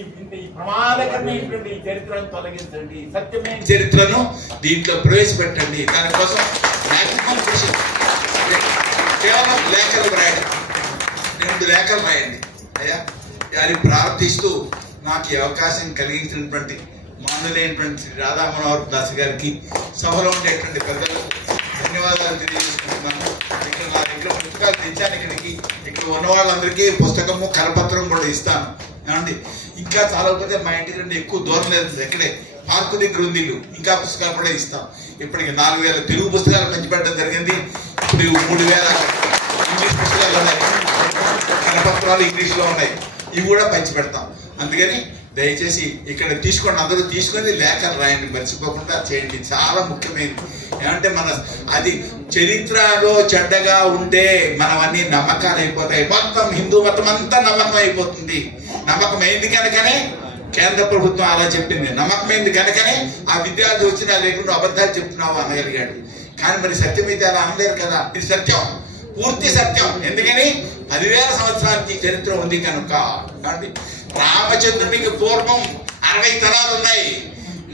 ప్రమాదకరమైనటువంటి చరిత్రను తొలగించండి, సత్యమైన చరిత్రను దీంట్లో ప్రవేశపెట్టండి. దానికోసం మాక్సిమం కృషి. కేవలం లేఖలు రాయండి, 2 లేఖలు రాయండి అయ్యా అని ప్రార్థిస్తూ నాకు ఈ అవకాశం కలిగించినటువంటి మానవులైనటువంటి రాధా మనోహర్ దాస్ గారికి, సభలో ఉండేటువంటి పెద్దలు ధన్యవాదాలు తెలియజేసుకుంటున్నాను. ఇక్కడ నా దగ్గర పుస్తకాలు తెచ్చాను. ఇక్కడ ఉన్న వాళ్ళందరికీ పుస్తకము కరపత్రం కూడా ఇస్తాను. ఏమండి ఇంకా చాలకపోతే మా ఇంటి నుండి ఎక్కువ దూరం లేదు, ఎక్కడే పార్కు దగ్గర ఉంది ఇల్లు. ఇంకా పుస్తకాలు కూడా ఇస్తాం. ఇప్పటికి 4000 తెలుగు పుస్తకాలు పంచిపెట్టడం జరిగింది. ఇప్పుడు 3000 ఇంగ్లీష్ పుస్తకాలు ఉన్నాయి, కరపత్రాలు ఇంగ్లీష్లో ఉన్నాయి. ఇవి కూడా పంచిపెడతాం. అందుకని దయచేసి ఇక్కడ తీసుకోండి, అందరూ తీసుకొని లేఖలు రాయండి, మర్చిపోకుండా చేయండి. చాలా ముఖ్యమైనది. ఏమంటే అది చరిత్రలో చెడ్డగా ఉంటే మనం అన్ని నమ్మకాలు అయిపోతాయి. మొత్తం హిందూ మతం అంతా నమ్మకం అయిపోతుంది. నమ్మకమైంది కనుకనే కేంద్ర ప్రభుత్వం అలా చెప్పింది. నమ్మకమైంది కనుకనే ఆ విద్యార్థి వచ్చి నా లేకుండా అబద్ధాలు చెప్తున్నావు అనగలిగాడు. కానీ మరి సత్యం అయితే అలా అనలేరు కదా. ఇది సత్యం, పూర్తి సత్యం. ఎందుకని 10,000 సంవత్సరాలకి చరిత్ర ఉంది కనుక. రామచంద్రునికి పూర్వం 60 తరాలు ఉన్నాయి.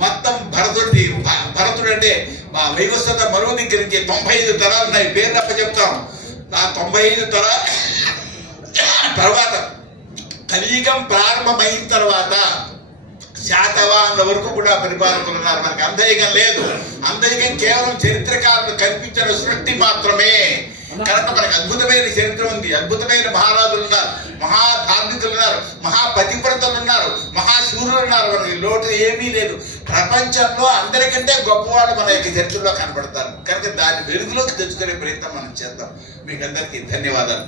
మొత్తం భరతుడు అంటే వైవస్వత మనువు దగ్గర నుంచి 95 తరాలు ఉన్నాయి. పేర్లు అప్ప చెప్తాం. ఆ 95 తరాల తర్వాత కలియుగం ప్రారంభమైన తర్వాత శాతవాహనుల వరకు కూడా పరిపాలకులు ఉన్నారు. మనకి అంధయుగం లేదు. అంధయుగం కేవలం చరిత్రకారులు కల్పించిన సృష్టి మాత్రమే. కనుక మనకు అద్భుతమైన చరిత్ర ఉంది. అద్భుతమైన మహారాజులు ఉన్నారు, మహాధార్మికులు ఉన్నారు, మహాపతివ్రతలు ఉన్నారు, మహాశూరులు ఉన్నారు. మనకి లోటు ఏమీ లేదు. ప్రపంచంలో అందరికంటే గొప్పవాళ్ళు మన యొక్క చరిత్రలో కనబడతారు. కనుక దాన్ని వెలుగులోకి తెచ్చుకునే ప్రయత్నం మనం చేద్దాం. మీకు అందరికీ ధన్యవాదాలు.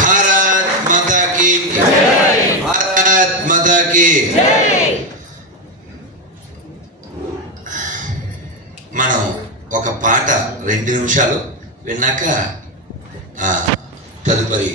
భారత్ మాతా కీ భారత్ మాతా కీ. మనం ఒక పాట 2 నిమిషాలు విన్నాక తదుపరి